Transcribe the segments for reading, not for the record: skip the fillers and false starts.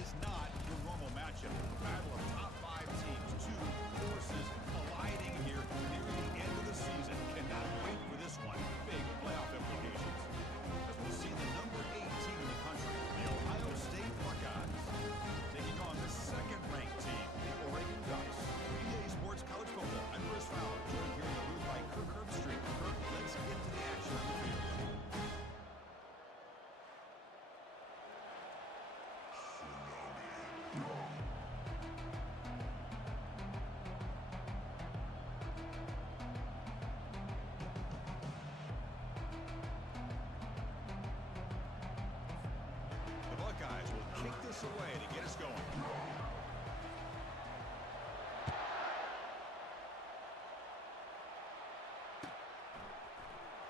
is not your normal matchup. A battle of top 5 teams, two forces colliding here near the end of the season. Cannot wait for this one. Big playoff implications. As we'll see the number 8 team in the country, the Ohio State Buckeyes, taking on the second-ranked team, the Oregon Ducks. EA Sports College Football. I'm Chris Fowler, joined here in the booth by Kirk Herbstreit. Kirk, let's get to the action on the field. Away to get us going.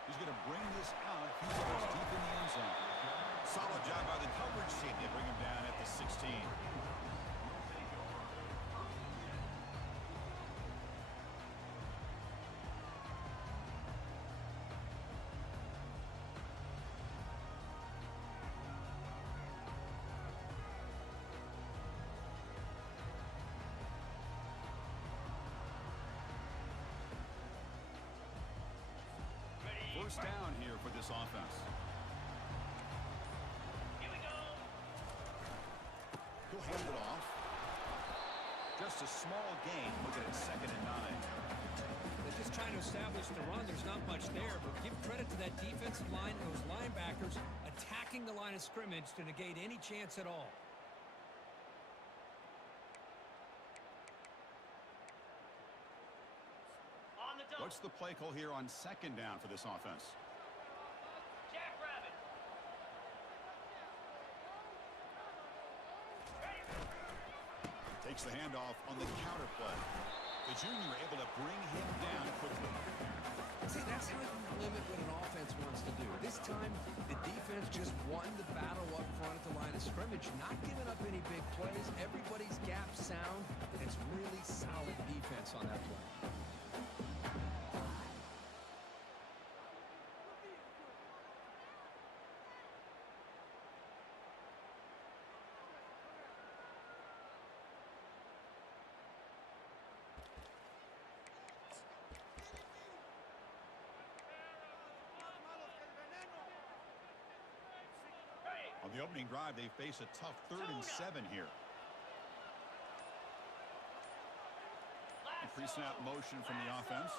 He's going to bring this out a few yards deep in the end zone. Solid job by the coverage team to bring him down at the 16. First down here for this offense. Here we go. He'll hand it off. Just a small gain. Look at it, 2nd and 9. They're just trying to establish the run. There's not much there, but give credit to that defensive line and those linebackers attacking the line of scrimmage to negate any chance at all. What's the play call here on 2nd down for this offense? Jackrabbit. Takes the handoff on the counter play. The junior able to bring him down quickly. See, that's how you limit what an offense wants to do. This time, the defense just won the battle up front at the line of scrimmage, not giving up any big plays. Everybody's gap sound, and it's really solid defense on that play. On the opening drive, they face a tough 3rd and 7 here. Pre-snap motion from the offense.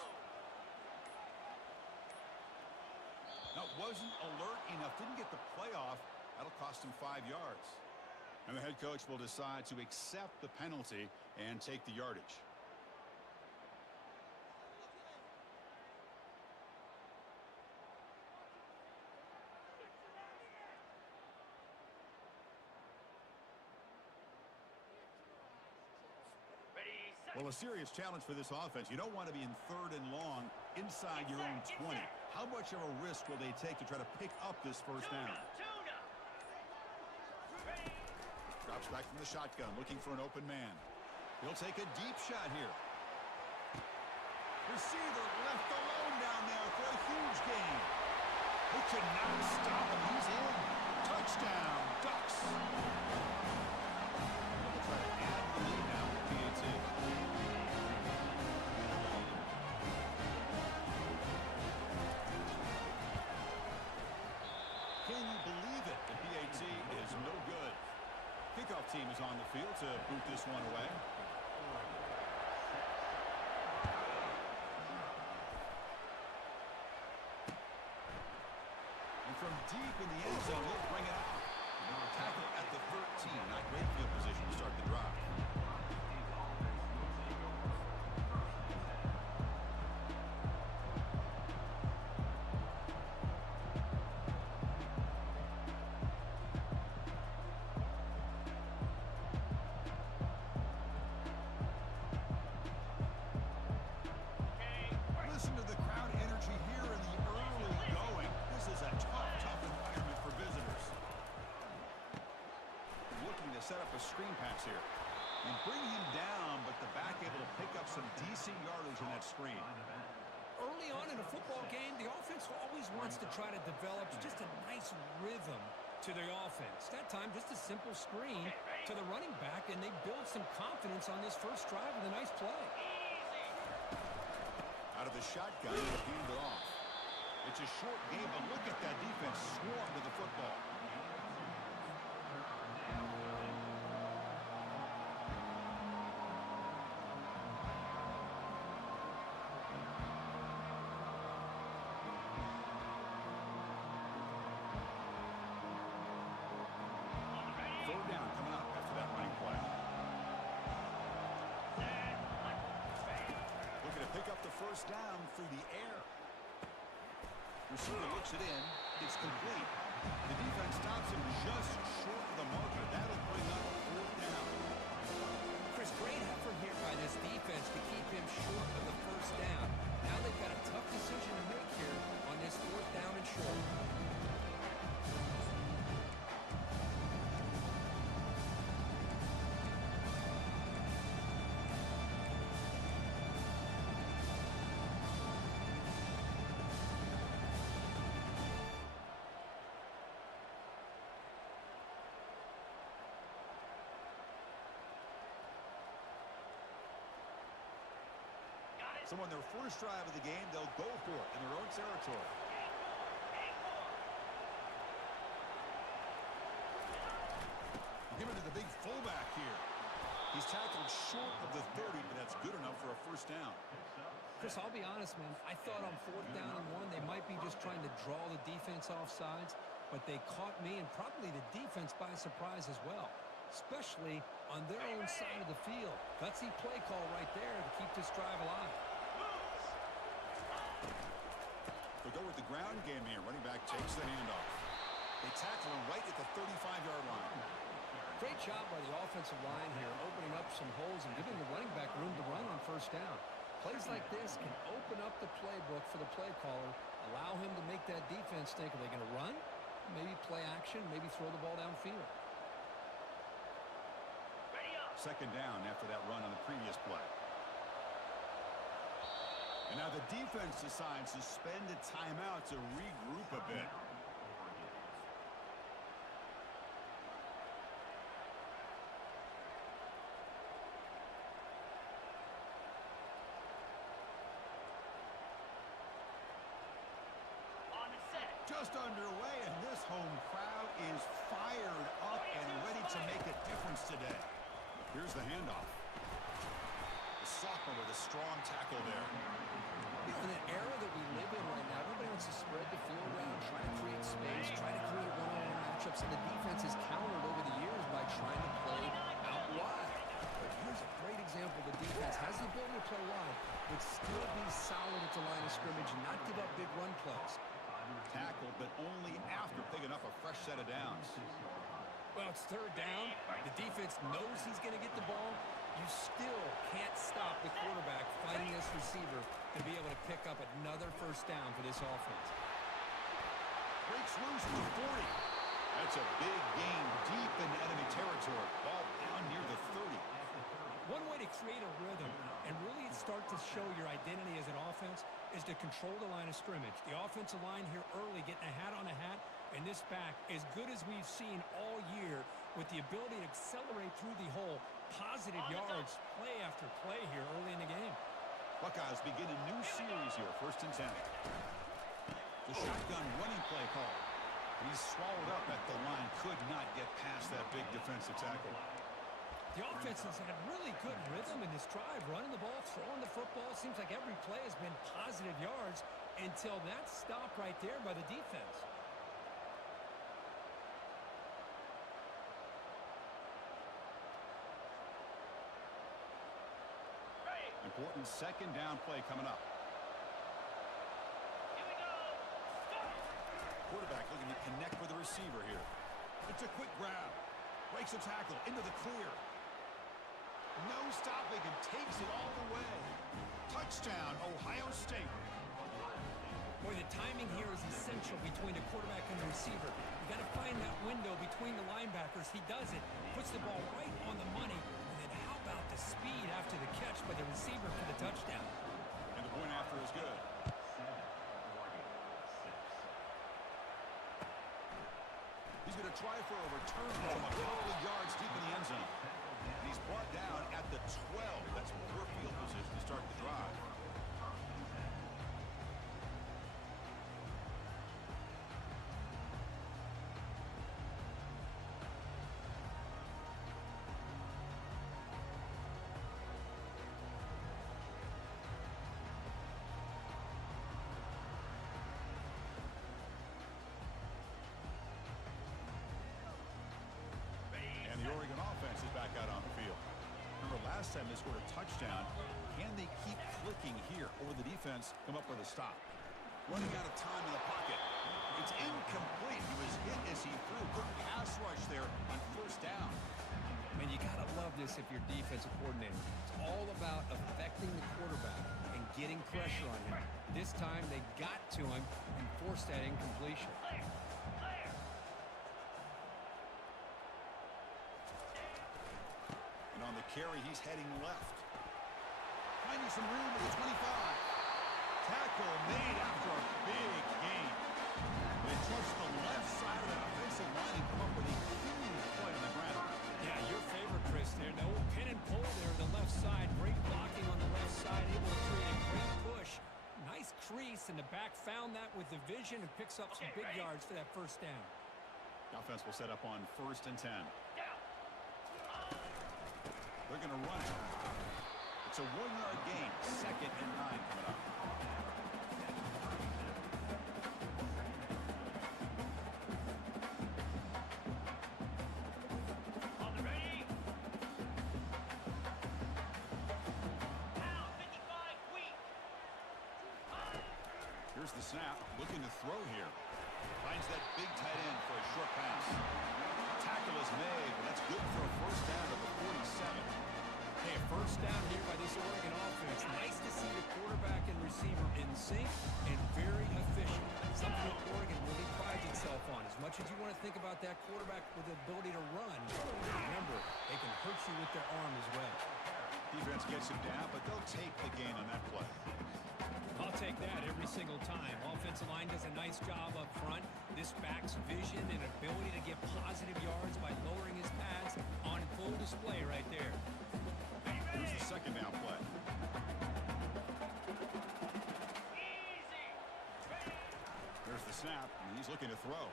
Now, wasn't alert enough, didn't get the play off. That'll cost him 5 yards. And the head coach will decide to accept the penalty and take the yardage. Well, a serious challenge for this offense. You don't want to be in 3rd and long inside your own 20. How much of a risk will they take to try to pick up this first down? Drops back from the shotgun, looking for an open man. He'll take a deep shot here. Receiver left alone down there for a huge gain. He cannot stop him. He's in. Touchdown, Ducks. They'll try to add the lead now with PAT. Can you believe it? The PAT is no good. Kickoff team is on the field to boot this one away. And from deep in the end zone, he'll bring it out. Tackle at the 13. Not great field position to start the drive. Set up a screen pass here and bring him down, but the back able to pick up some decent yardage in that screen. Early on in a football game, the offense always wants to try to develop just a nice rhythm to the offense. That time, just a simple screen to the running back, and they build some confidence on this first drive with a nice play. Out of the shotgun, and hand it off. It's a short game, but look at that defense swarm to the football. Third down coming up after that running play. Looking to pick up the first down through the air. Receiver looks it in. It's complete. The defense stops him just short of the marker. That'll bring up fourth down. Chris, great effort here by this defense to keep him short of the first down. Now they've got a tough decision to make here on this fourth down and short. So on their first drive of the game, they'll go for it in their own territory. Give it to the big fullback here. He's tackled short of the 30, but that's good enough for a first down. Chris, I'll be honest, man. I thought on fourth down and one, they might be just trying to draw the defense off sides, but they caught me and probably the defense by surprise as well, especially on their own side of the field. Gutsy play call right there to keep this drive alive. They'll go with the ground game here. Running back takes the handoff. They tackle him right at the 35-yard line. Great job by the offensive line here, opening up some holes and giving the running back room to run on first down. Plays like this can open up the playbook for the play caller, allow him to make that defense think, are they going to run? Maybe play action, maybe throw the ball downfield. Second down after that run on the previous play. And now the defense decides to spend a timeout to regroup a bit. Just underway, and this home crowd is fired up and ready to make a difference today. Here's the handoff. The sophomore with a strong tackle there. In an era that we live in right now, everybody wants to spread the field around, try to create space, try to create one-on-one matchups, and the defense has countered over the years by trying to play out wide. But here's a great example. The defense has the ability to play wide, but still be solid at the line of scrimmage and not give up big run plays. Tackled, but only after picking up a fresh set of downs. Well, it's third down. The defense knows he's going to get the ball. You still can't stop the quarterback fighting this receiver to be able to pick up another first down for this offense. Breaks loose to the 40. That's a big gain deep in enemy territory. Ball down near the 30. One way to create a rhythm and really start to show your identity as an offense is to control the line of scrimmage. The offensive line here early getting a hat on a hat, and this back as good as we've seen all year with the ability to accelerate through the hole. Positive yards, play after play here early in the game. Buckeyes begin a new series here, 1st and 10. The shotgun running play call. He's swallowed up at the line, could not get past that big defensive tackle. The offense has had really good rhythm in this drive, running the ball, throwing the football. Seems like every play has been positive yards until that stop right there by the defense. Important second down play coming up. Here we go. Quarterback looking to connect with the receiver here. It's a quick grab. Breaks a tackle into the clear. No stopping and takes it all the way. Touchdown, Ohio State. Boy, the timing here is essential between the quarterback and the receiver. You got to find that window between the linebackers. He does it, puts the ball right on the money. And then how about the speed after the catch by the receiver for the touchdown? And the point after is good. He's He's going to try for a return from a couple of yards deep in the end zone. And he's brought down at the 12. That's poor field position to start the drive. And the Oregon offense is back out on the field. Remember, last time they scored a touchdown. Can they keep clicking here, or will the defense come up with a stop? Running out of time in the pocket. It's incomplete. He was hit as he threw. Good pass rush there on first down. And you got to love this if you're defensive coordinator. It's all about affecting the quarterback and getting pressure on him. This time they got to him and forced that incompletion. And on the carry, he's heading left. Finding some room at the 25. Tackle made after a big gain. They trust the left side of that offensive line and come up with a huge play on the ground. Yeah, your favorite, Chris, there. No pin and pull there on the left side. Great blocking on the left side. Able to create a great push. Nice crease, and the back found that with the vision and picks up some big yards for that first down. The offense will set up on 1st and 10. They're going to run it. It's a 1-yard gain. 2nd and 9 coming up. On the ready. Now 55 weak. Here's the snap. Looking to throw here. Finds that big tight end for a short pass. Tackle is made, but that's good for a first down at the 47. Hey, a first down here by this Oregon offense. Nice to see the quarterback and receiver in sync and very efficient. Something that Oregon really prides itself on. As much as you want to think about that quarterback with the ability to run, remember, they can hurt you with their arm as well. Defense gets him down, but they'll take the gain on that play. I'll take that every single time. Offensive line does a nice job up front. This back's vision and ability to get positive yards by lowering his pads on full display right there. Here's the 2nd down play. Easy. Here's the snap, and he's looking to throw.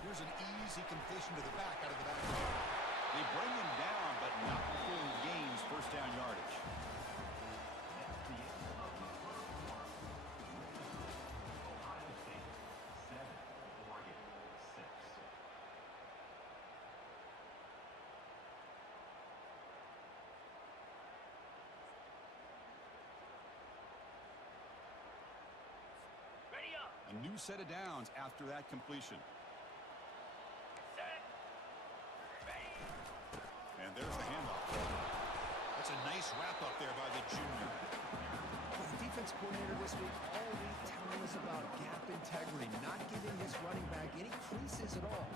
Here's an easy completion to the back out of the backfield. They bring him down, but not before he gains first down yardage. Ready up. A new set of downs after that completion. Set. Ready. And there's the handoff. That's a nice wrap up there by the junior. Well, the defense coordinator this week all week telling us about gap integrity, not giving this running back any creases at all.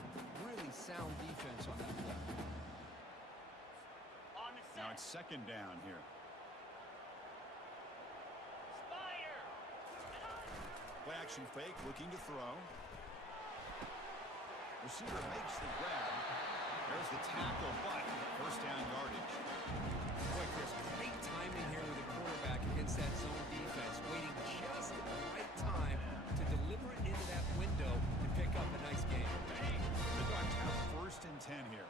Really sound defense on that play. On the set. Now it's 2nd down here. Spider. Play action fake, looking to throw. Receiver makes the grab. There's the tackle, but first down yardage. Boy, Chris, great timing here with the quarterback against that zone defense, waiting just at the right time to deliver it into that window and pick up a nice game. The Ducks have 1st and 10 here.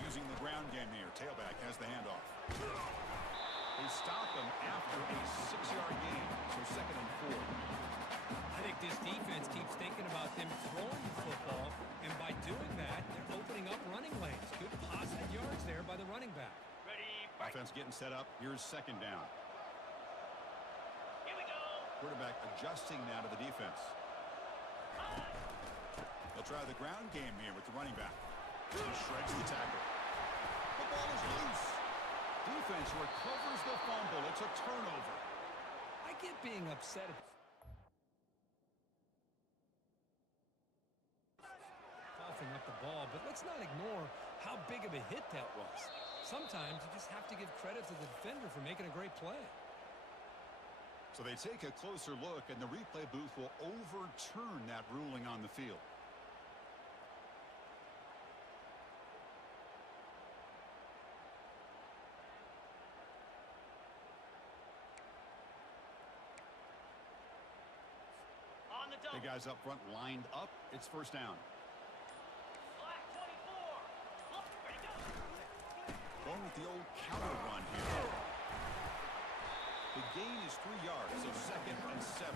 Using the ground game here. Tailback has the handoff. They stop him after a 6-yard gain, so 2nd and 4. I think this defense keeps thinking about them throwing the football, and by doing that, they're opening up running lanes. Good positive yards there by the running back. Ready. Fight. Offense getting set up. Here's 2nd down. Here we go. Quarterback adjusting now to the defense. They'll try the ground game here with the running back. He shreds the tackle. The ball is loose. Defense recovers the fumble. It's a turnover. I get being upset at coughing up the ball, but let's not ignore how big of a hit that was. Sometimes you just have to give credit to the defender for making a great play. So they take a closer look, and the replay booth will overturn that ruling on the field. On the The double. guys up front lined up. It's first down. Black 24. Look, ready, go. Going with the old counter run here. The gain is 3 yards, so 2nd and 7.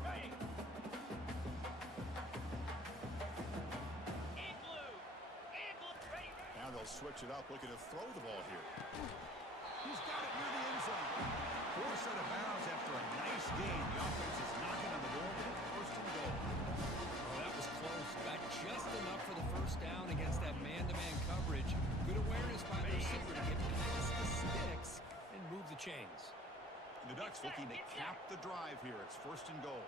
Ready. Igloo. Igloo. Ready, ready. Now they'll switch it up, looking to throw the ball here. He's got it near the end zone. Forced out of bounds after a nice gain. The offense is knocking on the door, but it's first and goal. Oh, that was close. Got just enough for the first down against that man-to-man coverage. Good awareness by the receiver to get past the sticks and move the chains. And the Ducks looking to cap the drive here. It's first and goal.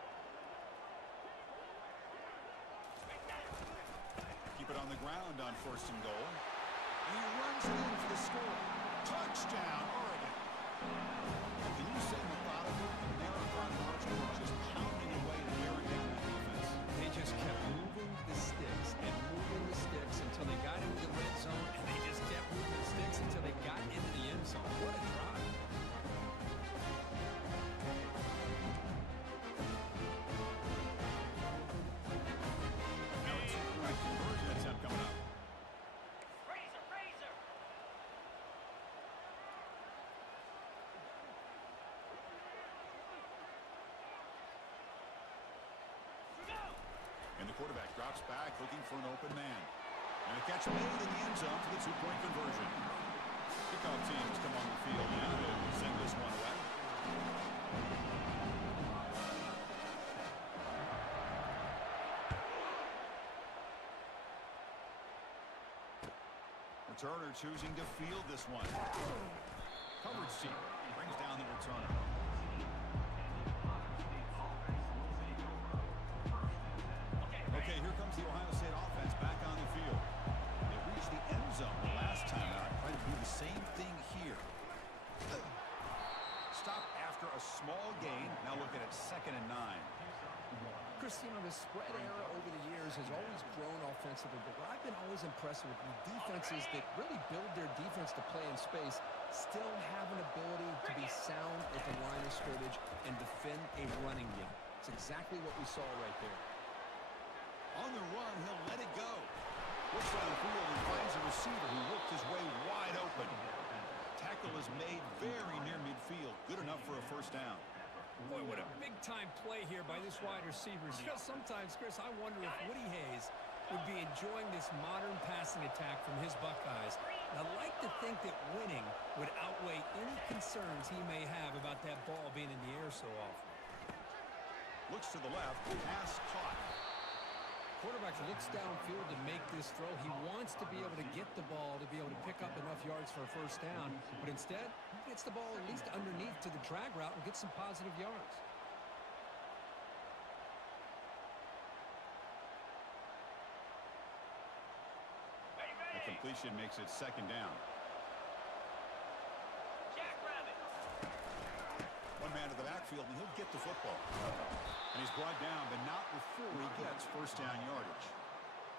Keep it on the ground on first and goal. And he runs it in for the score. Touchdown, Oregon. Can you say methodical? Marathon marching, just pounding away and wearing down that defense. They just kept moving the sticks and moving the sticks until they got into the red zone, and they just kept moving the sticks until they got into the end zone. What a drive. Now it's a right conversion attempt coming up. Razor, razor. Go. And the quarterback drops back looking for an open man. And a catch made in the end zone for the 2-point conversion. Kickoff teams come on the field now to send this one away. Returner choosing to field this one. Coverage team brings down the returner. Okay, here comes the Ohio State offense back on the field. They reached the end zone the last time out. Try to do the same thing here. Stop after a small gain. Now looking at 2nd and 9. Chris, you know, the spread era over the years has always grown offensively, but what I've been always impressed with defenses that really build their defense to play in space still have an ability to be sound at the line of scrimmage and defend a running game. It's exactly what we saw right there. On the run, he'll let it go. Looks downfield and finds a receiver who worked his way wide open. Tackle is made very near midfield. Good enough for a first down. Boy, what a big-time play here by this wide receiver. You know, sometimes, Chris, I wonder if Woody Hayes would be enjoying this modern passing attack from his Buckeyes. And I like to think that winning would outweigh any concerns he may have about that ball being in the air so often. Looks to the left, pass caught. Quarterback looks downfield to make this throw. He wants to be able to get the ball to be able to pick up enough yards for a first down, but instead, he gets the ball at least underneath to the drag route and gets some positive yards. Ready, The ready. completion makes it 2nd down. Jackrabbit. One man to the backfield, and he'll get the football. And he's brought down, but not before he gets first down yardage.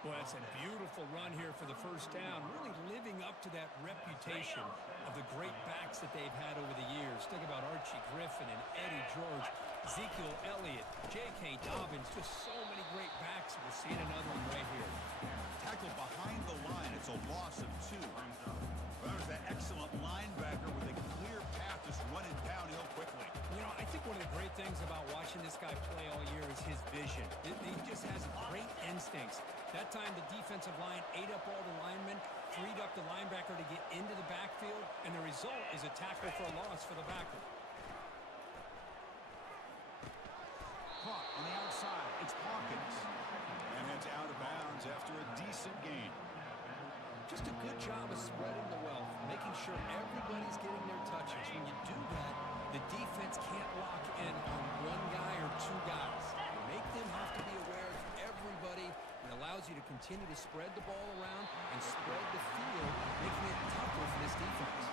Boy, that's a beautiful run here for the first down, really living up to that reputation of the great backs that they've had over the years. Think about Archie Griffin and Eddie George, Ezekiel Elliott, J.K. Dobbins, just so many great backs. We're seeing another one right here. Tackle behind the line. It's a loss of 2. Well, there's that excellent linebacker with a clear path just running downhill quickly. You know, I think one of the great things about watching this guy play all year is his vision. He just has great instincts. That time, the defensive line ate up all the linemen, freed up the linebacker to get into the backfield, and the result is a tackle for a loss for the backer. Caught on the outside. It's Hawkins. And it's out of bounds after a decent gain. Just a good job of spreading the wealth, making sure everybody's getting their touches. When you do that, the defense can't lock in on one guy or two guys. Make them have to be aware of everybody, and allows you to continue to spread the ball around and spread the field, making it tougher for this defense.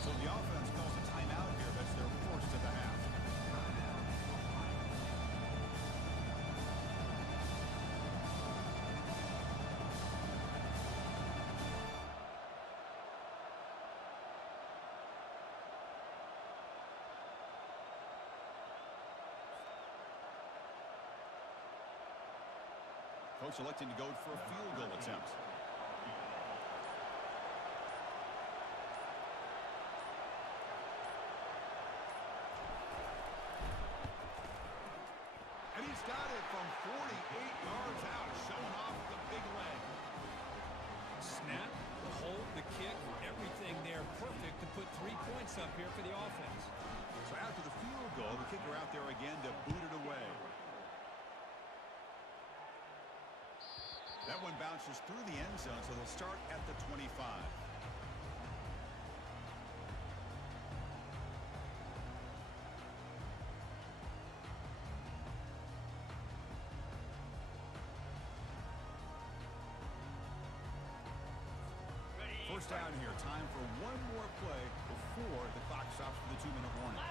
So the offense calls a timeout here. That's their first of the half. Coach electing to go for a field goal attempt. And he's got it from 48 yards out, showing off the big leg. Snap, the hold, the kick, everything there perfect to put 3 points up here for the offense. So after the field goal, the kicker out there again to boot it away. That one bounces through the end zone, so they'll start at the 25. First down here. Time for one more play before the clock stops for the 2-minute warning.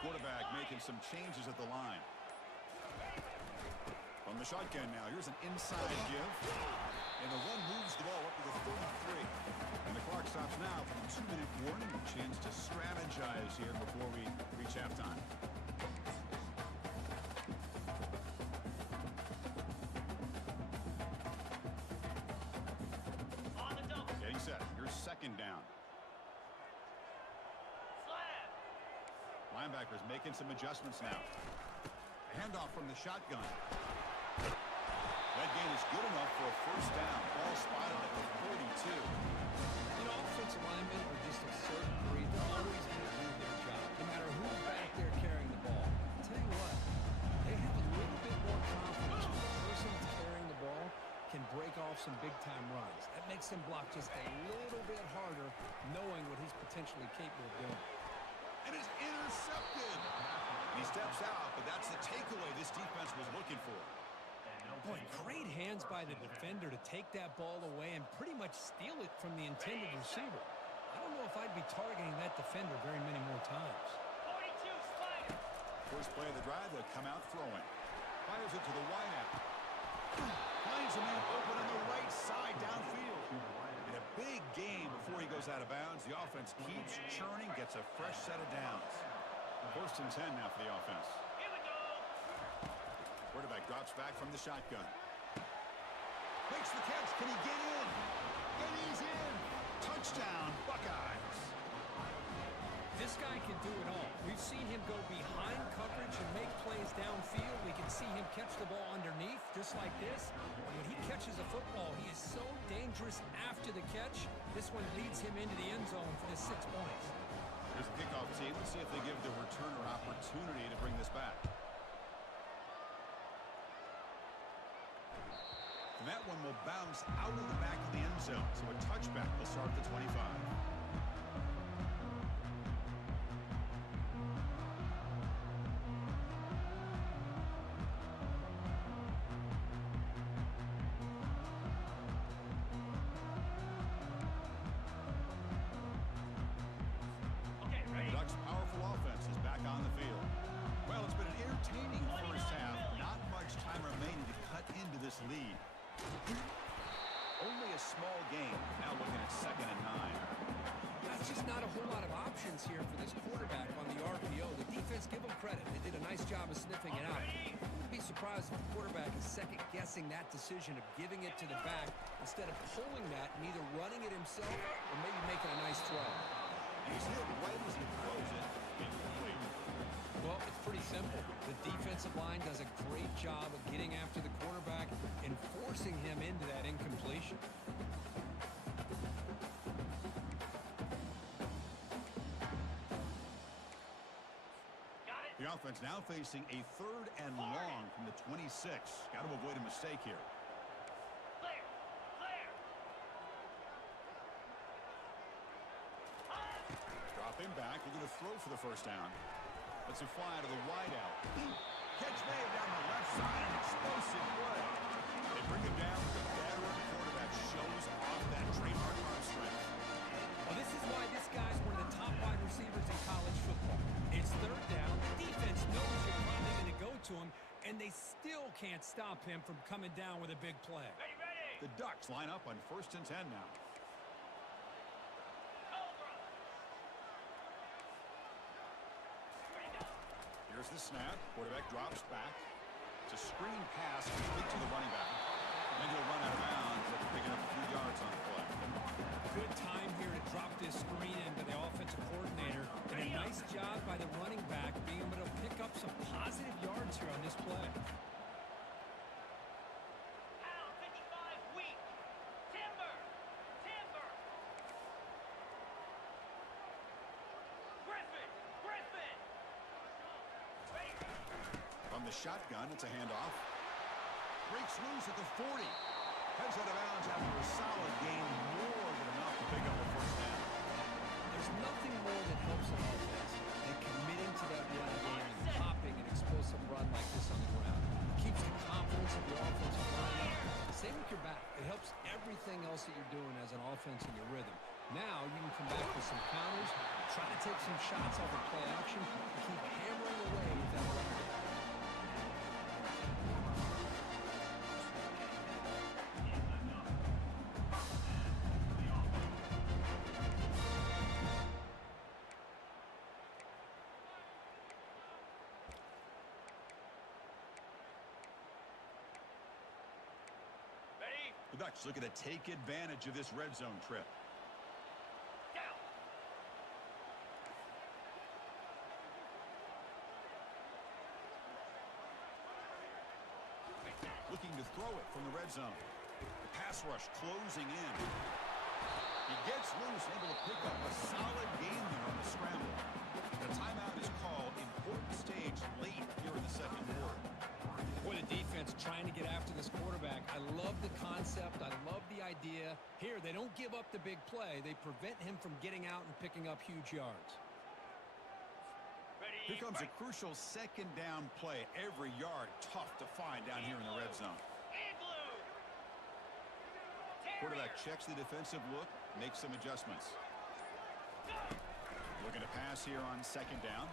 Quarterback making some changes at the line. From the shotgun now, here's an inside give. And the run moves the ball up to the 33. And the clock stops now for the 2-minute warning. A chance to strategize here before we reach halftime. On the double. Getting set. Here's second down. Slam. Linebackers making some adjustments now. A handoff from the shotgun. That gain is good enough for a first down. Ball spotted at the 42. You know, offensive linemen are just a certain breed. They're always going to do their job, no matter who's back there carrying the ball. I'll tell you what, they have a little bit more confidence when the person that's carrying the ball can break off some big-time runs. That makes them block just a little bit harder, knowing what he's potentially capable of doing. And it's intercepted. He steps out, but that's the takeaway this defense was looking for. Boy, great hands by the defender to take that ball away and pretty much steal it from the intended receiver. I don't know if I'd be targeting that defender very many more times. 42 Slider. First play of the drive, they'll come out throwing. Fires it to the wideout. Finds a man open on the right side downfield. In a big game before he goes out of bounds, the offense keeps churning, gets a fresh set of downs. First and 10 now for the offense. Here we go. Quarterback drops back from the shotgun. Makes the catch. Can he get in? And he's in. Touchdown, Buckeyes. This guy can do it all. We've seen him go behind coverage and make plays downfield. We can see him catch the ball underneath, just like this. And when he catches a football, he is so dangerous after the catch. This one leads him into the end zone for the 6 points. Here's the kickoff team. Let's see if they give the returner opportunity to bring this back. And that one will bounce out of the back of the end zone. So a touchback will start at the 25. Okay, The ready? Ducks' powerful offense is back on the field. Well, it's been an entertaining first half. Not much time remaining to cut into this lead. Only a small game. Now looking at 2nd and 9. That's just not a whole lot of options here for this quarterback on the RPO. The defense, give them credit. They did a nice job of sniffing it out. Wouldn't be surprised surprised if the quarterback is second-guessing that decision of giving it to the back instead of pulling that and either running it himself or maybe making a nice throw. He's hit right as he throws it. Incomplete. Well, it's pretty simple. The defensive line does a great job of getting after the quarterback and forcing him into that incompletion. Got it. The offense now facing a 3rd and long from the 26. Got to avoid a mistake here. Clear. Clear. Dropping back, looking to throw for the first down. Let's it fly to the wideout. Catch made down the left side, an explosive play. They bring him down. The veteran quarterback shows off that trademark arm strength. Well, this is why this guy's one of the top wide receivers in college football. It's 3rd down. The defense knows you're probably going to go to him, and they still can't stop him from coming down with a big play. Ready, ready. The Ducks line up on 1st and 10 now. Cobra. Ready, go. Here's the snap. Quarterback drops back. It's a screen pass complete to the running back. Then he'll run out of bounds after picking up a few yards on the play. Good time here to drop this screen into the offensive coordinator. And a nice job by the running back being able to pick up some positive yards here on this play. Pound 55 weak. Timber. Timber. Griffin. Griffin. Ready. From the shotgun, it's a handoff. Breaks loose at the 40. Heads out of bounds after a solid gain, more than enough to pick up a first down. There's nothing more that helps an offense than committing to that run game and popping an explosive run like this on the ground. Keeps the confidence of your offensive line up. Same with your back. It helps everything else that you're doing as an offense in your rhythm. Now you can come back with some counters, try to take some shots off of play action, and keep hammering away with that run game. Ready. The Ducks looking to take advantage of this red zone trip. Down. Looking to throw it from the red zone. The pass rush closing in. He gets loose, able to pick up a solid gain there on the scramble. The timeout is called. Important stage late here in the 2nd quarter. Boy, the defense trying to get after this quarterback. I love the concept. I love the idea. Here, they don't give up the big play. They prevent him from getting out and picking up huge yards. Ready. Here comes a crucial 2nd down play. Every yard tough to find down here in the red zone. Igloo. Quarterback checks the defensive look, makes some adjustments. Looking to pass here on 2nd down.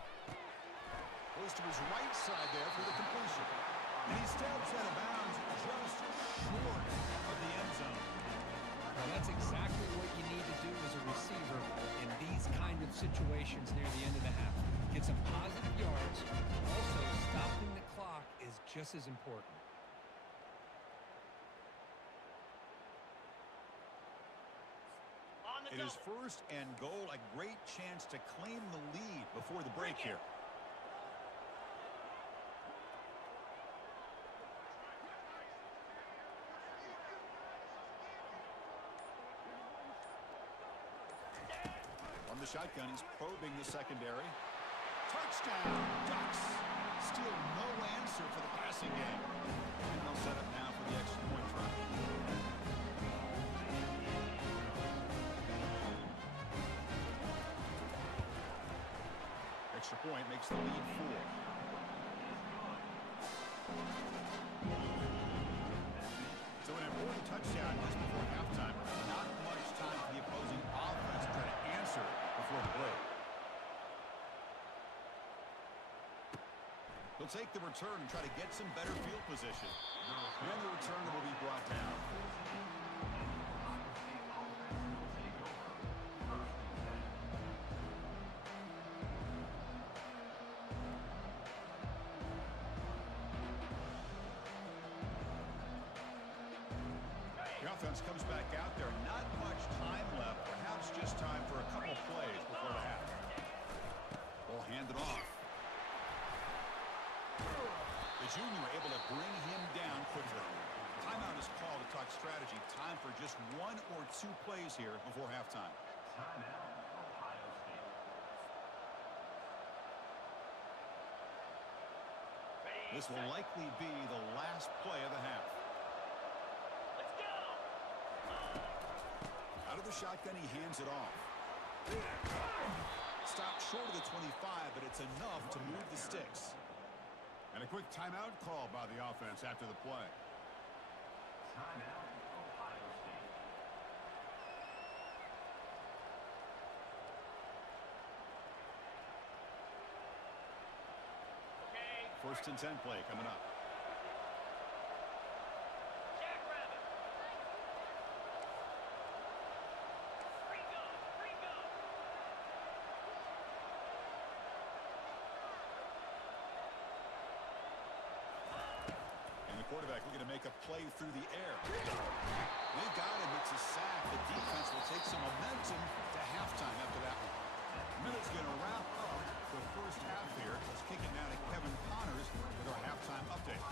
Goes to his right side there for the completion. And he steps out of bounds just short of the end zone. Now, that's exactly what you need to do as a receiver in these kind of situations near the end of the half. Get some positive yards. Also, stopping the clock is just as important. On the It is double. 1st and goal, a great chance to claim the lead before the break here. From the shotgun, he's probing the secondary. Touchdown, Ducks. Still no answer for the passing game. And they'll set up now for the extra point try. Extra point makes the lead 4. So an important touchdown just before halftime. Not much time for the opposing offense to try to answer before the break. They'll take the return and try to get some better field position. And the return will be brought down. offense comes back out there. Not much time left. Perhaps just time for a couple plays before the half. Ball handed off. The junior able to bring him down quickly. Timeout is called to talk strategy. Time for just 1 or 2 plays here before halftime. Timeout, Ohio State. This will likely be the last play of the half. Let's go. Out of the shotgun, he hands it off. Stopped short of the 25, but it's enough to move the sticks. And a quick timeout call by the offense after the play. Timeout, Ohio State. Okay. First and 10 play coming up. Jackrabbit. Free go. Free go. And the quarterback looking to make a play through the air. They've got him. It's a sack. The defense will take some momentum to halftime after that one. Minute's going to wrap up the first half here. Let's kick it now to Kevin Connors with our halftime update.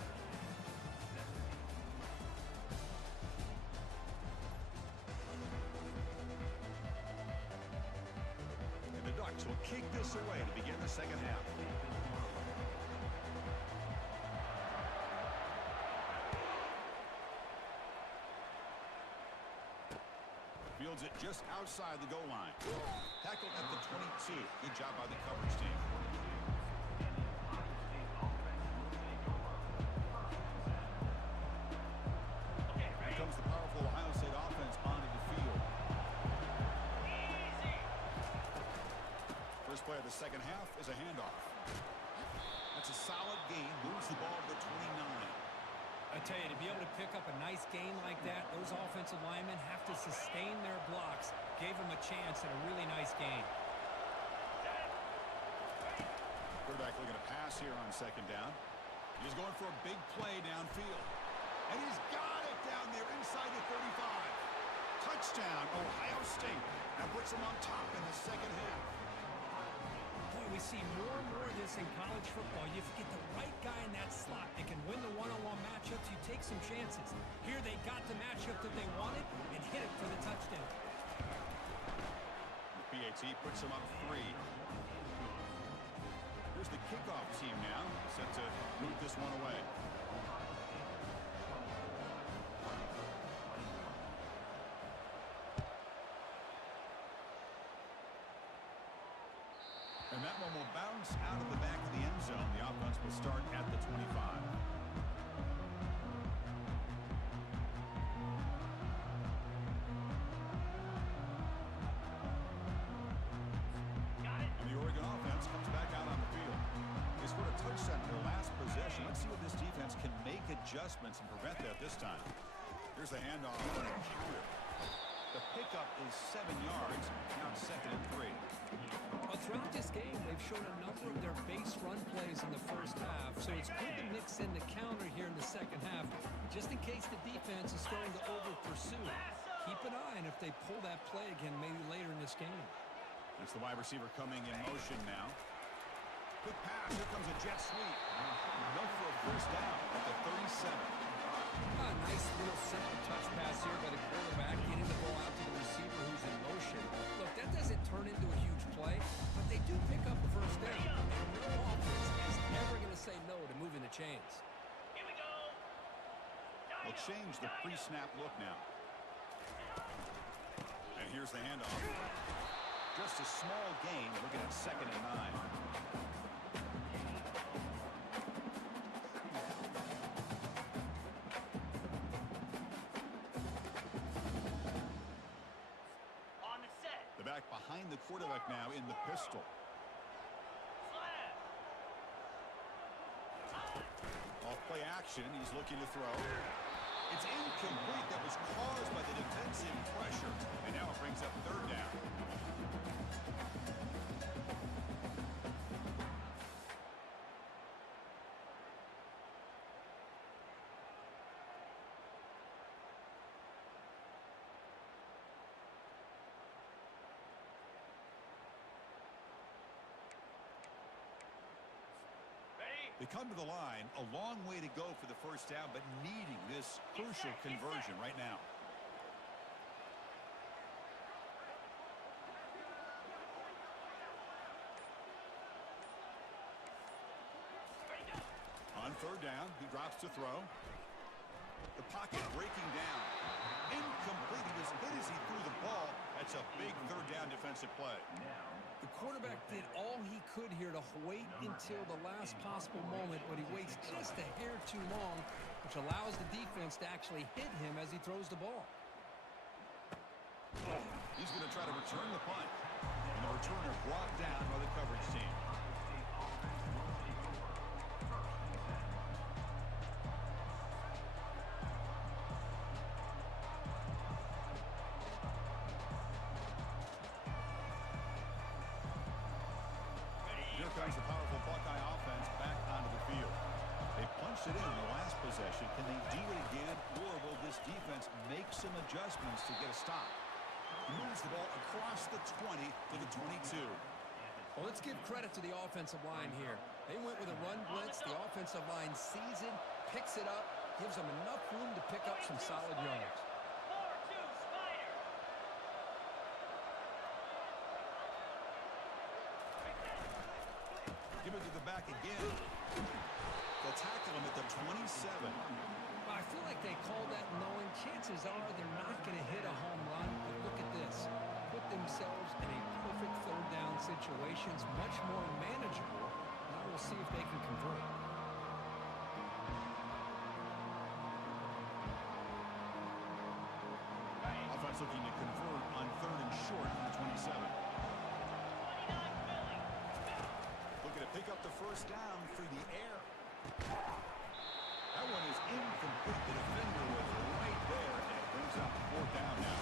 And the Ducks will kick this away to begin the second half. Fields it just outside the goal line. Tackled at the 22. Good job by the coverage team. Okay, Here ready? comes the powerful Ohio State offense onto the field. Easy. First play of the second half is a handoff. That's a solid gain. Moves the ball to the 29. I tell you, to be able to pick up a nice gain like that, those offensive linemen have to sustain their blocks. Gave them a chance at a really nice gain. Quarterback looking to pass here on second down. He's going for a big play downfield. And he's got it down there inside the 35. Touchdown, Ohio State. That puts him on top in the second half. Boy, we see more and more of this in college football. You get the right guy in that slot. They can win the one-on-one matchups. You take some chances. Here they got the matchup that they wanted and hit it for the touchdown. The PAT puts him up 3. Here's the kickoff team now, set to move this one away. And that one will bounce out of the back of the end zone. The offense will start at the 25. Got it. And the Oregon offense comes back out on the field. They scored a touchdown in their last possession. Let's see what this defense can make adjustments and prevent that this time. Here's the handoff and a counter. The pickup is 7 yards. Now it's second and 3. Well, throughout this game, they've shown a number of their base run plays in the first half, so it's good to mix in the counter here in the second half, just in case the defense is starting to over-pursue. Keep an eye on if they pull that play again maybe later in this game. It's the wide receiver coming in motion now. Quick pass. Here comes a jet sweep. Enough for a first down at the 37. Nice little simple touch pass here by the quarterback, getting the ball out to the receiver who's in motion. Look, that doesn't turn into a huge play, but they do pick up a first down. And no offense is never going to say no to moving the chains. Here we go. We'll change the pre-snap look now. And here's the handoff. Just a small gain, looking at second and 9. On the set. The back behind the quarterback now in the pistol. Slap. Off play action, he's looking to throw. It's incomplete. That was caused by the defensive pressure. And now it brings up third down. They come to the line, a long way to go for the first down, but needing this crucial conversion right now. On third down, he drops to throw. The pocket breaking down. Incomplete. He was hit as he threw the ball. That's a big third down defensive play. The quarterback did all he could here to wait until the last possible moment, but he waits just a hair too long, which allows the defense to actually hit him as he throws the ball. He's going to try to return the punt. And the returner brought down by the coverage team. Here comes the powerful Buckeye offense back onto the field. They punched it in the last possession. Can they do it again, or will this defense make some adjustments to get a stop? He moves the ball across the 20 to the 22. Well, let's give credit to the offensive line here. They went with a run blitz. The offensive line sees it, picks it up, gives them enough room to pick up some solid yards. 4-2 Spider. Give it to the back again. They'll tackle him at the 27. I feel like they called that knowing chances are they're not going to hit a home run. But look at this. Put themselves in a perfect third down situation. It's much more manageable. Now we'll see if they can convert. Offense looking to convert on third and short from the 27. 29 Philly. Looking to pick up the first down through the air. That one is incomplete. The defender was right there, and it brings up fourth down now.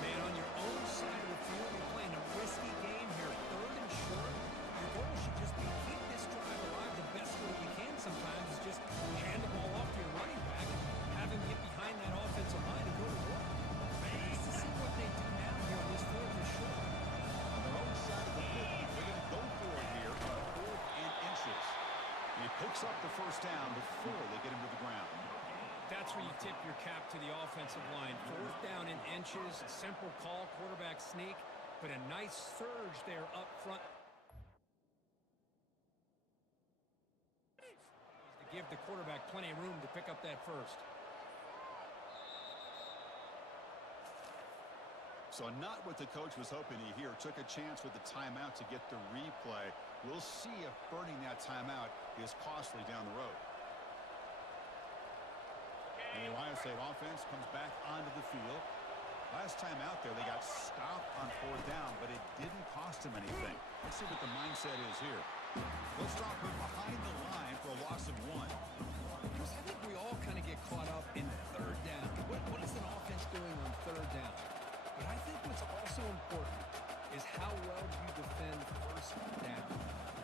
Man, on your own side of the field, you're playing a risky game here. Third and short. Your goal should just be keep this drive alive the best way you can sometimes is just hand the ball off to your running back and have him get behind that offensive line and go to work. Nice to see what they do now here on this fourth and short. On their own side of the field, they're going to go for it here on fourth and inches. And he picks up the first down before they get him to the ground. That's where you tip your cap to the offensive line. Fourth down in inches, simple call, quarterback sneak, but a nice surge there up front. To give the quarterback plenty of room to pick up that first. So not what the coach was hoping to hear. Took a chance with the timeout to get the replay. We'll see if burning that timeout is costly down the road. And the Ohio State offense comes back onto the field. Last time out there, they got stopped on fourth down, but it didn't cost them anything. Let's see what the mindset is here. They'll stop him behind the line for a loss of 1. Because I think we all kind of get caught up in third down. What is an offense doing on third down? But I think what's also important is how well you defend first down.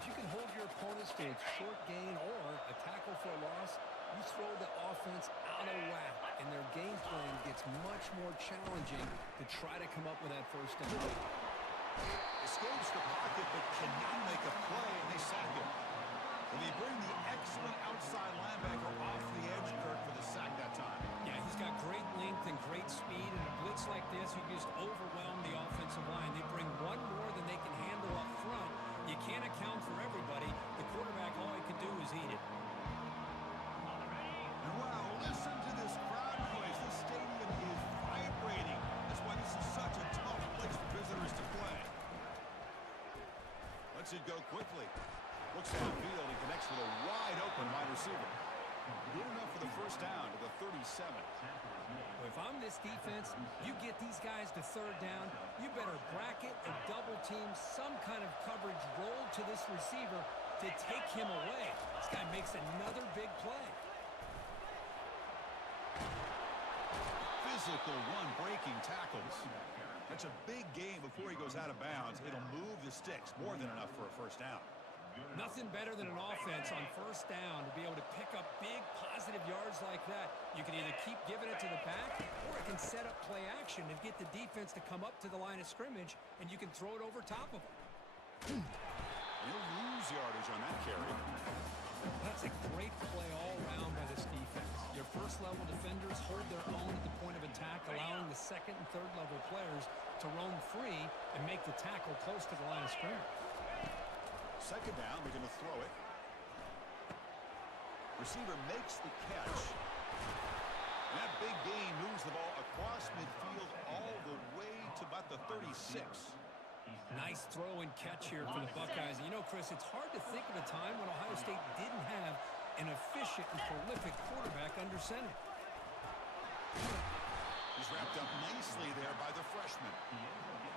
If you can hold your opponents to a short gain or a tackle for a loss, you throw the offense out of whack, and their game plan gets much more challenging to try to come up with that first down. Escapes the pocket, but cannot make a play, and they sack him. And they bring the excellent outside linebacker off the edge, Kirk, for the sack that time. Yeah, he's got great length and great speed, and a blitz like this, you just overwhelm the offensive line. They bring one more than they can handle up front. You can't account for everybody. The quarterback, all he can do is eat it. And wow, listen to this crowd noise. This stadium is vibrating. That's why this is such a tough place for visitors to play. Lets it go quickly. Looks downfield and connects with a wide open wide receiver. Good enough for the first down to the 37. If I'm this defense, you get these guys to third down, you better bracket or double team some kind of coverage roll to this receiver to take him away. This guy makes another big play. Physical run-breaking tackles. That's a big game before he goes out of bounds. It'll move the sticks more than enough for a first down. Nothing better than an offense on first down to be able to pick up big positive yards like that. You can either keep giving it to the back, or it can set up play action and get the defense to come up to the line of scrimmage, and you can throw it over top of them. He'll lose yardage on that carry. That's a great play all around by this defense. Your first-level defenders hold their own at the point of attack, allowing the second and third-level players to roam free and make the tackle close to the line of scrimmage. Second down, they're going to throw it. Receiver makes the catch. And that big gain moves the ball across midfield all the way to about the 36. Nice throw and catch here for the Buckeyes. You know, Chris, it's hard to think of a time when Ohio State didn't have an efficient and prolific quarterback under center. He's wrapped up nicely there by the freshman.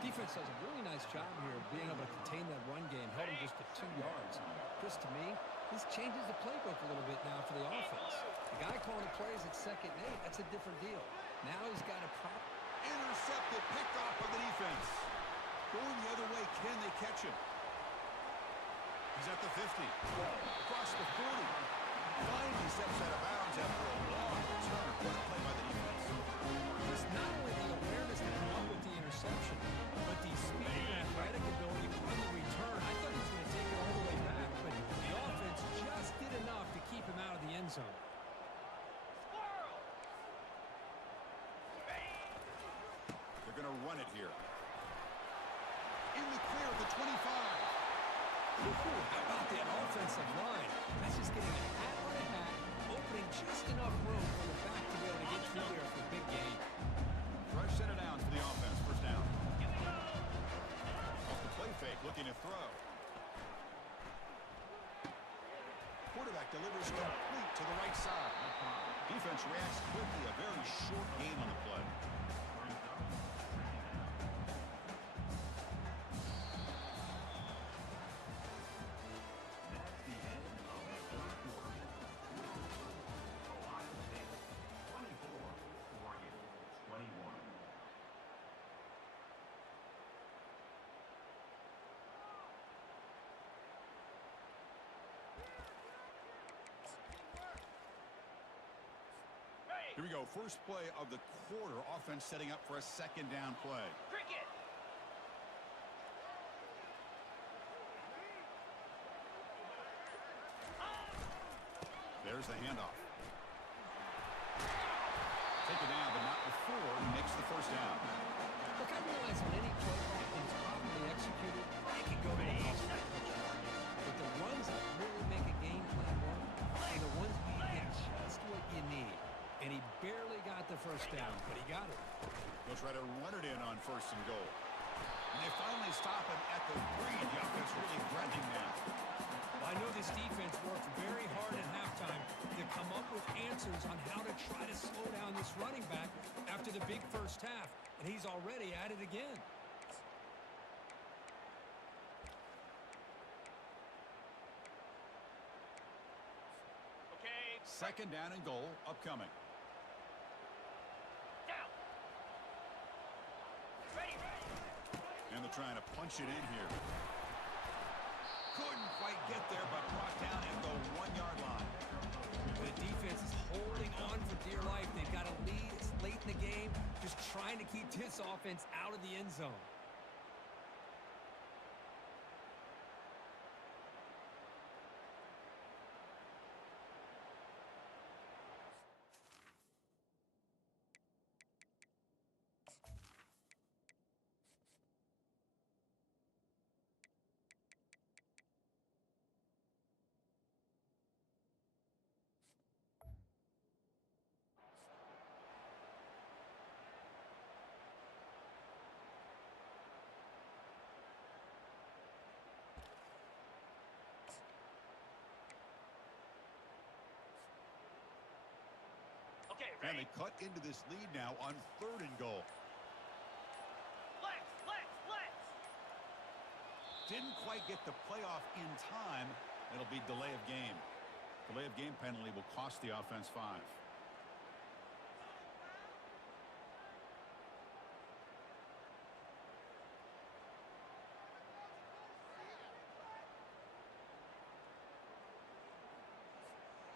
Defense does a really nice job here of being able to contain that run game, held him just to 2 yards. Chris, to me, this changes the playbook a little bit now for the offense. The guy calling the plays at 2nd and 8, that's a different deal. Now he's got a prop. Intercepted, picked off by the defense. Going the other way, can they catch him? He's at the 50. Across the 40. Finally steps out of bounds after a long return. What a play by the defense. Chris, not only the awareness to come up with the interception, but the speed and athletic ability on the return. I thought he was going to take it all the way back, but the offense just did enough to keep him out of the end zone. They're going to run it here. In the clear at the 25. How about that offensive line? That's just getting a hat on a hat, opening just enough room for the back to be able to get through there for a big gain. Fresh set of downs for the offense. First down. Off the play fake, looking to throw. Quarterback delivers complete to the right side. Defense reacts quickly. A very short game on the play. Here we go. First play of the quarter. Offense setting up for a 2nd down play. Cricket. There's the handoff. Taken down, but not before he makes the first down. Look, I realize on any play call, when it's properly executed, it can go to a house. But the ones that really make a game plan work are the ones where you get just what you need. And he barely got the first down, but he got it. They'll try to run it in on 1st and goal. And they finally stop him at the 3. The offense really threatening now. I know this defense worked very hard at halftime to come up with answers on how to try to slow down this running back after the big first half. And he's already at it again. Okay. 2nd down and goal upcoming. Down. Ready. And they're trying to punch it in here. Couldn't quite get there, but brought down at the 1-yard line. The defense is holding on for dear life. They've got a lead. It's late in the game. Just trying to keep this offense out of the end zone. Okay, And ready. they cut into this lead now on 3rd and goal. Let's. Didn't quite get the playoff in time. It'll be delay of game. Delay of game penalty will cost the offense 5.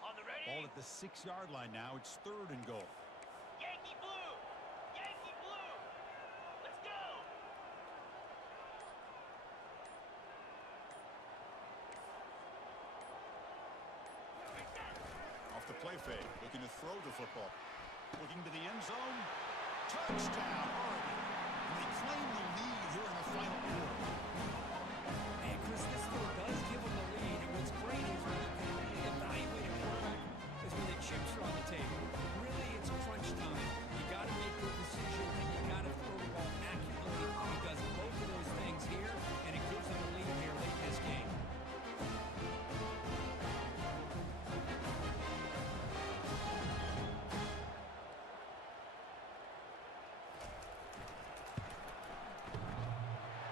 On the ready. Ball at the 6-yard line now. It's 3rd and goal. Yankee blue. Yankee blue. Let's go. play fake, looking to throw the football. Looking to the end zone. Touchdown, Oregon. And they claim the lead here in the final quarter. Man, Chris, this still does give them the lead. And what's great is when you can really evaluate a quarterback is when the chips are on the table. Really, it's crunch time. You got to make good decisions, and you got to throw the ball accurately. He does both of those things here, and it gives them a lead here late in this game.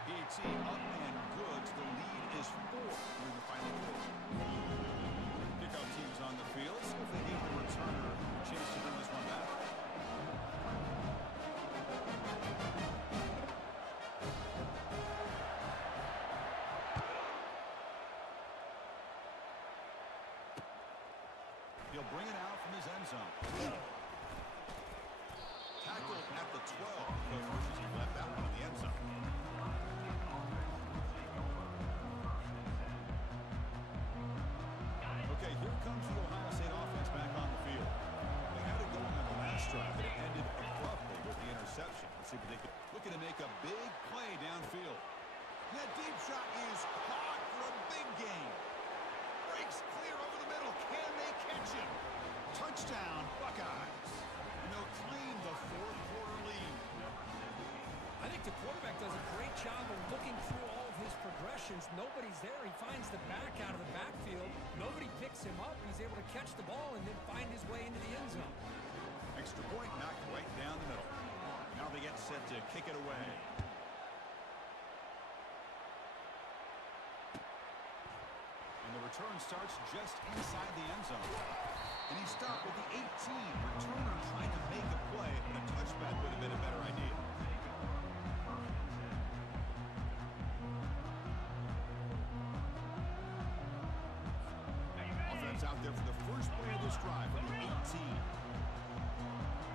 PAT up and good. The lead is 4 here in the final quarter. Kickoff teams on the field. See if they give the returner a chance to bring this one back. He'll bring it out from his end zone. Tackled at the 12. He left that one in the end zone. Okay, here comes the Ohio State offense back on the field. They had it going on the last drive, but it ended abruptly with the interception. Let's see if they can. Looking to make a big play downfield. That deep shot is caught for a big gain. Breaks clear over the middle. Can they catch him? Touchdown, Buckeyes. And they'll claim the fourth quarter lead. I think the quarterback does a great job of looking through all of his progressions. Nobody's there. He finds the back out of the backfield. Nobody picks him up. He's able to catch the ball and then find his way into the end zone. Extra point knocked right down the middle. Now they get set to kick it away. And the return starts just inside the end zone. And he stopped with the 18. Returner trying to make a play, but a touchback would have been a better idea. Offense out there for the first play of this drive from the 18.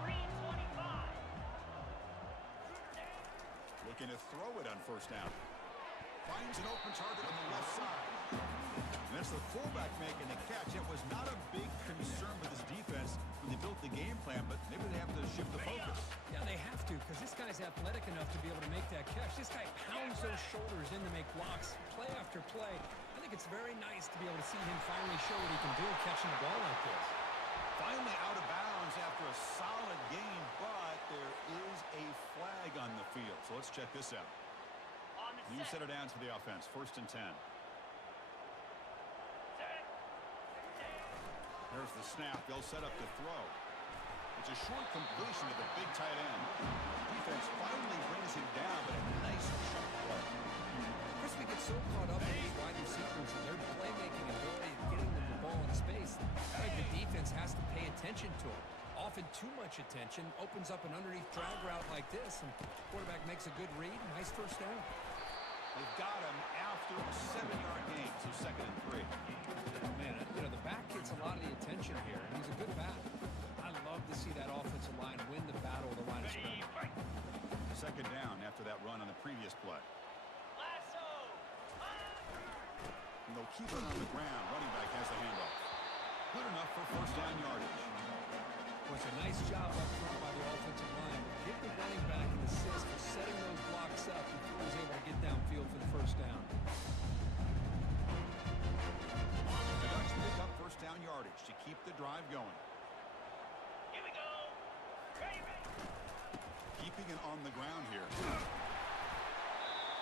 325. Looking to throw it on first down. Finds an open target on the left side. And that's the fullback making the catch. It was not a big concern with his defense when they built the game plan, but maybe they have to shift the focus. Yeah, they have to, because this guy's athletic enough to be able to make that catch. This guy pounds those shoulders in to make blocks play after play. I think it's very nice to be able to see him finally show what he can do catching the ball like this. Finally out of bounds after a solid game, but there is a flag on the field. So let's check this out. On the New set. set of downs for the offense. 1st and 10. Set. There's the snap. They'll set up to throw. It's a short completion to the big tight end. Defense finally brings him down, but a nice chunk play. Chris, we get so caught up in these wide receivers and their playmaking ability and getting them the ball in space. I think the defense has to pay attention to it. Often too much attention opens up an underneath drag route like this, and quarterback makes a good read. Nice first down. They've got him after a 7-yard gain, so 2nd and 3. Man, you know, the back gets a lot of the attention here, and he's a good back. I love to see that offensive line win the battle of the line of Ready, scrimmage. fight. 2nd down after that run on the previous play. Lasso. And they'll keep it on the ground. Running back has the handoff. Good enough for first down yardage. Well, it's a nice job up front by the offensive line. Give the running back an assist for setting those blocks up before he was able to get downfield for the first down. The Ducks pick up first down yardage to keep the drive going. Here we go. Ready, ready. Keeping it on the ground here.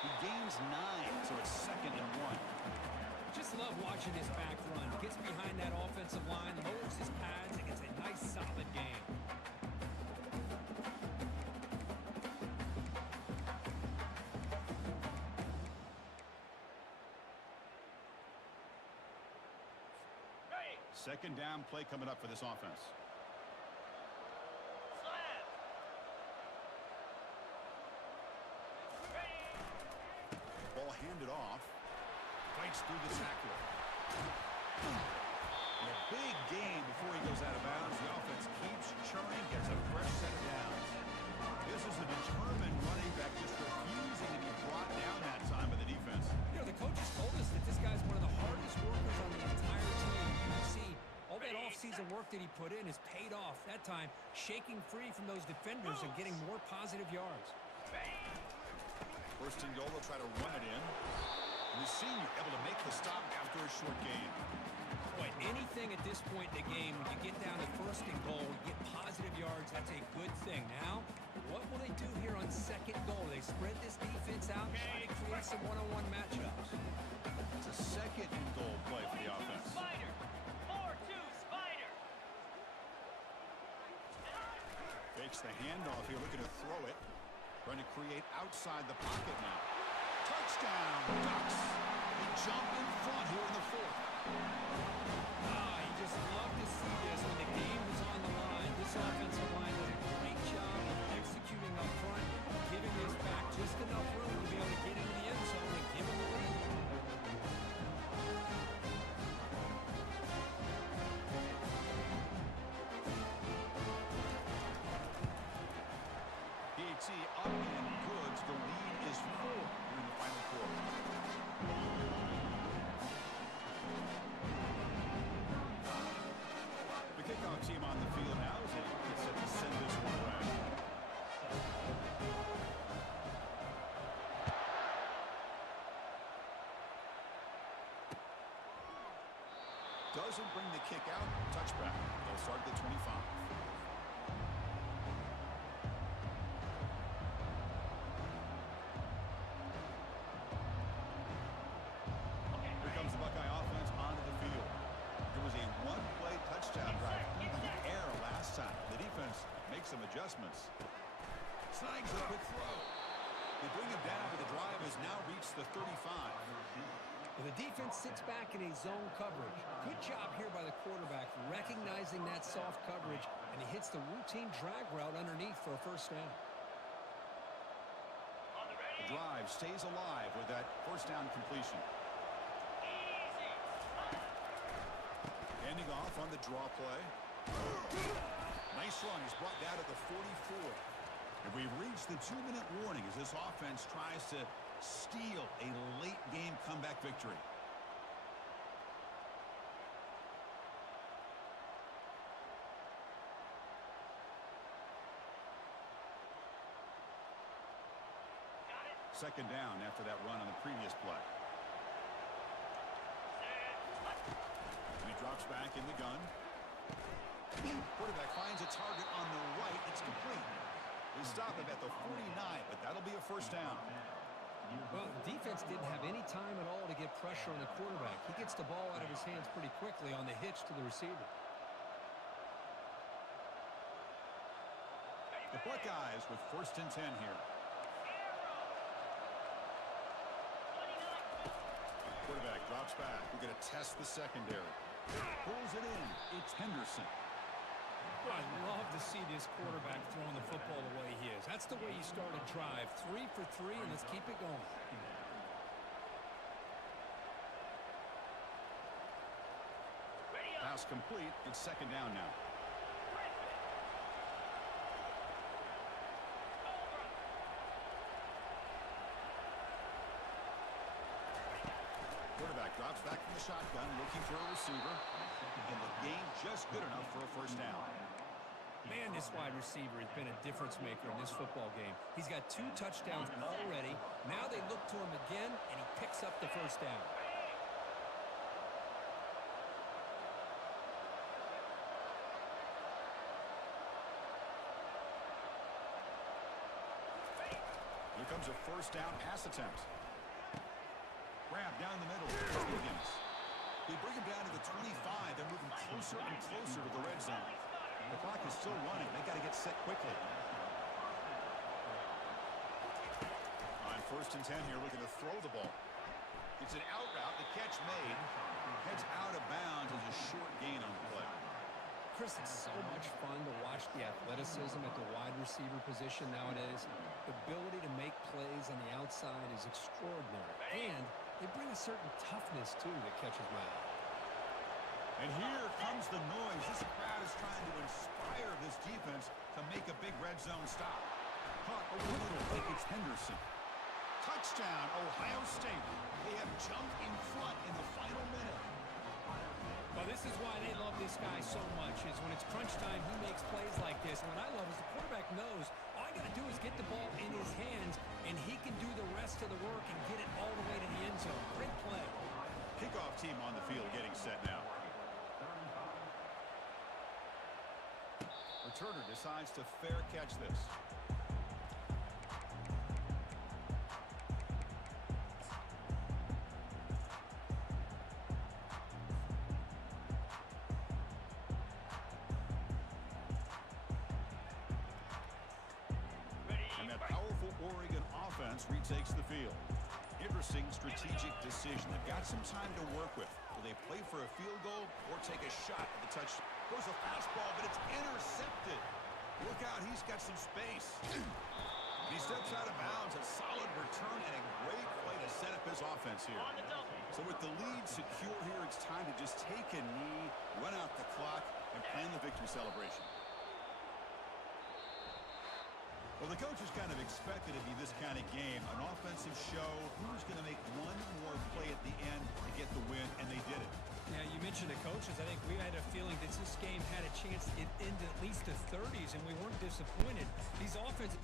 He gains 9, so it's 2nd and 1. Just love watching his back run. Gets behind that offensive line, lowers his pads, and gets a nice solid game. Ready. 2nd down play coming up for this offense. Slam. Ready. Ball handed off. Fights through the tackler. And a big gain before he goes out of bounds. The offense keeps churning, gets a fresh set of downs. This is a determined running back just refusing to be brought down that time by the defense. You know, the coaches told us that this guy's one of the hardest workers on the entire team. You see all that offseason work work that he put in has paid off. That time, shaking free from those defenders and getting more positive yards. First and goal, they'll try to run it in. And the senior able to make the stop after a short gain. Boy, anything at this point in the game, when you get down to first and goal, you get positive yards, that's a good thing. Now, what will they do here on second goal? They spread this defense out, try to create some one-on-one matchups. It's a second and goal play for the offense. Spider. 4-2 Spider. Fakes the handoff here, looking to throw it. Trying to create outside the pocket now. Touchdown, Ducks. They jump in front here in the fourth. You just love to see this when the game is on the line. This offensive line does a great job of executing up front, giving this back just enough room to be able to get into the end zone and give them the lead. PAT up and good. The lead is 4 here in the final quarter. The kickoff team on the field now as they get set to send this one away. Doesn't bring the kick out. Touchback. They'll start at the 25. Here comes the Buckeye offense onto the field. There was a one-play touchdown drive through the air last time. The defense makes some adjustments. Snags a quick throw. They bring him down, but the drive has now reached the 35. Well, the defense sits back in a zone coverage. Good job here by the quarterback, recognizing that soft coverage, and he hits the routine drag route underneath for a first down. The drive stays alive with that first down completion. Handing off on the draw play. Nice run. He's brought down at the 44. And we've reached the 2-minute warning as this offense tries to steal a late-game comeback victory. Second down after that run on the previous play. And he drops back in the gun. Quarterback finds a target on the right. It's complete. They stop him at the 49, but that'll be a first down. Well, the defense didn't have any time at all to get pressure on the quarterback. He gets the ball out of his hands pretty quickly on the hitch to the receiver. The Buckeyes with first and 10 here. Quarterback drops back. We're going to test the secondary. Pulls it in. It's Henderson. I love to see this quarterback throwing the football the way he is. That's the way you start a drive. 3 for 3, and let's keep it going. Pass complete. It's second down now. Quarterback drops back from the shotgun, looking for a receiver. And the game just good enough for a first down. Man, this wide receiver has been a difference maker in this football game. He's got 2 touchdowns already. Now they look to him again, and he picks up the first down. Here comes a first down pass attempt. Grab down the middle. Higgins. They bring him down to the 25. They're moving closer and closer to the red zone. The clock is still running. They got to get set quickly. On first and 10 here, looking to throw the ball. It's an out route. The catch made. Heads out of bounds as a short gain on the play. Chris, it's so much fun to watch the athleticism at the wide receiver position nowadays. The ability to make plays on the outside is extraordinary. And they bring a certain toughness, too, that catches my eye. And here comes the noise. This crowd is trying to inspire this defense to make a big red zone stop. Caught over the middle. It's Henderson. Touchdown, Ohio State. They have jumped in front in the final minute. Well, this This is why they love this guy so much, is when it's crunch time, he makes plays like this. And what I love is the quarterback knows all I got to do is get the ball in his hands, and he can do the rest of the work and get it all the way to the end zone. Great play. Kickoff team on the field getting set now. Returner decides to fair catch this. And that powerful Oregon offense retakes the field. Interesting strategic decision. They've got some time to work with. Will they play for a field goal or take a shot at the touch? Goes a fastball, but it's intercepted. Look out, he's got some space. He steps out of bounds. A solid return and a great play to set up his offense here. On the double. So with the lead secure here, it's time to just take a knee, run out the clock, and plan the victory celebration. Well, the coaches kind of expected it to be this kind of game, an offensive show. Who's going to make one more play at the end to get the win, and they did it. Yeah, you mentioned the coaches. I think we had a feeling that this game had a chance to get into at least the 30s, and we weren't disappointed. These offenses...